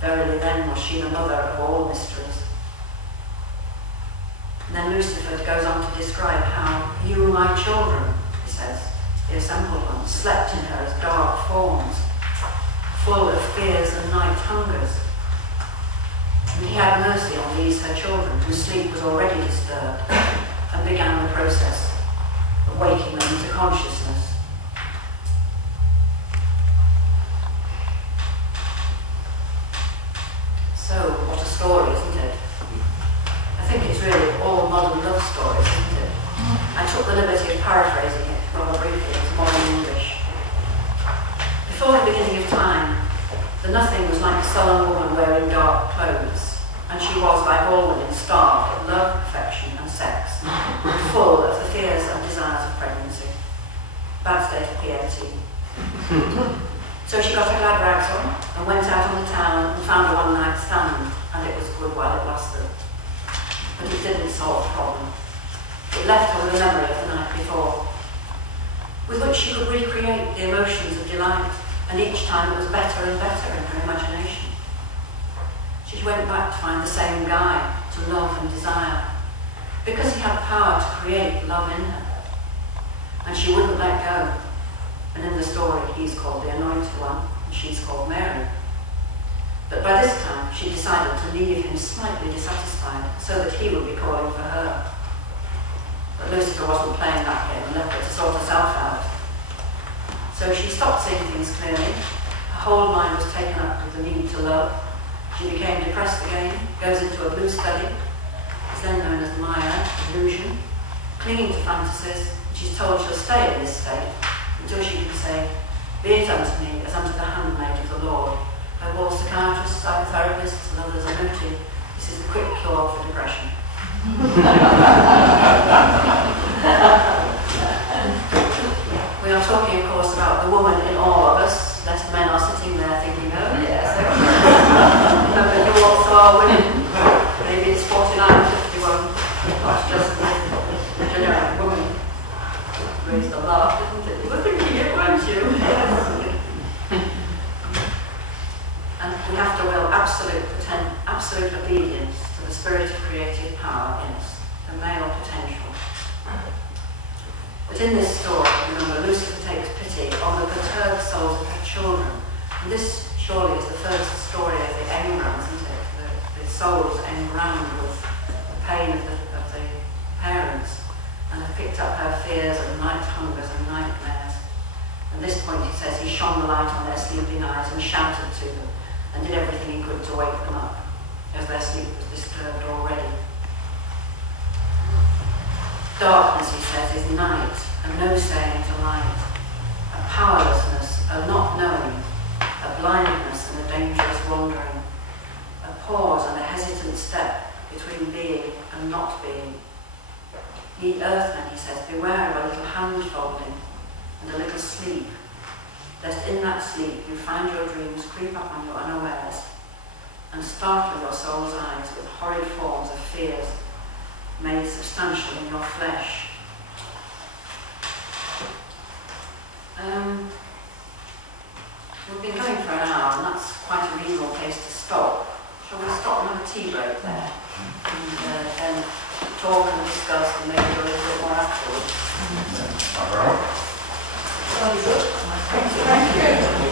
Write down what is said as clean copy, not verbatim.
Verily then was she the mother of all mysteries. And then Lucifer goes on to describe how you, my children, he says, the assembled ones, slept in her as dark forms, full of fears and night hungers. And he had mercy on these her children, whose sleep was already disturbed, and began the process of waking them into consciousness. So, what a story, isn't it? I think it's really all modern love stories, isn't it? I took the liberty of paraphrasing it rather briefly into modern English. Before the beginning of time, the nothing was like a sullen woman wearing dark clothes, and she was, like all women, starved of love, affection and sex, and full of the fears and desires of pregnancy. Bad state of PMT. So she got her glad rags on and went out on the town and found a one-night stand, and it was good while it lasted. But it didn't solve the problem. It left her with a memory of the night before, with which she could recreate the emotions of delight, and each time it was better and better in her imagination. She went back to find the same guy to love and desire, because he had power to create love in her. And she wouldn't let go. And in the story, he's called the Anointed One, and she's called Mary. But by this time, she decided to leave him slightly dissatisfied, so that he would be calling for her. But Lucifer wasn't playing that game and left her to sort herself out. So she stopped seeing things clearly. Her whole mind was taken up with the need to love. She became depressed again, goes into a blue study. It's then known as Maya, illusion, clinging to fantasies. And she's told she'll stay in this state until she can say, "Be it unto me as unto the handmaid of the Lord." By all psychiatrists, psychotherapists, and others are noting this is a quick cure for depression. We are talking, of course, about the woman in all of us, lest men are sitting there thinking, oh yes, but you also are women. Maybe it's 49, 51, not just the generic woman. Raised a laugh, didn't it? You were thinking it, weren't you? And we have to will absolute obedience to the spirit of creative power in us, the male potential. But in this story, remember, Lucifer takes pity on the perturbed souls of her children. And this surely is the first story of the engram, isn't it? The souls engrammed with the pain of the parents, and have picked up her fears and night hungers and nightmares. At this point, he says he shone the light on their sleeping eyes and shouted to them, and did everything he could to wake them up, as their sleep was disturbed already. Darkness, he says, is night, and no saying to light, a powerlessness, a not knowing, a blindness and a dangerous wandering, a pause and a hesitant step between being and not being. Ye earthmen, he says, beware of a little hand folding and a little sleep, lest in that sleep you find your dreams creep up on you unawares and startle your soul's eyes with horrid forms of fears made substantial in your flesh. We've been going for an hour, and that's quite a reasonable place to stop. Shall we stop and have a tea break there? And then talk and discuss and maybe do a little bit more afterwards. All right. Very good. Thank you.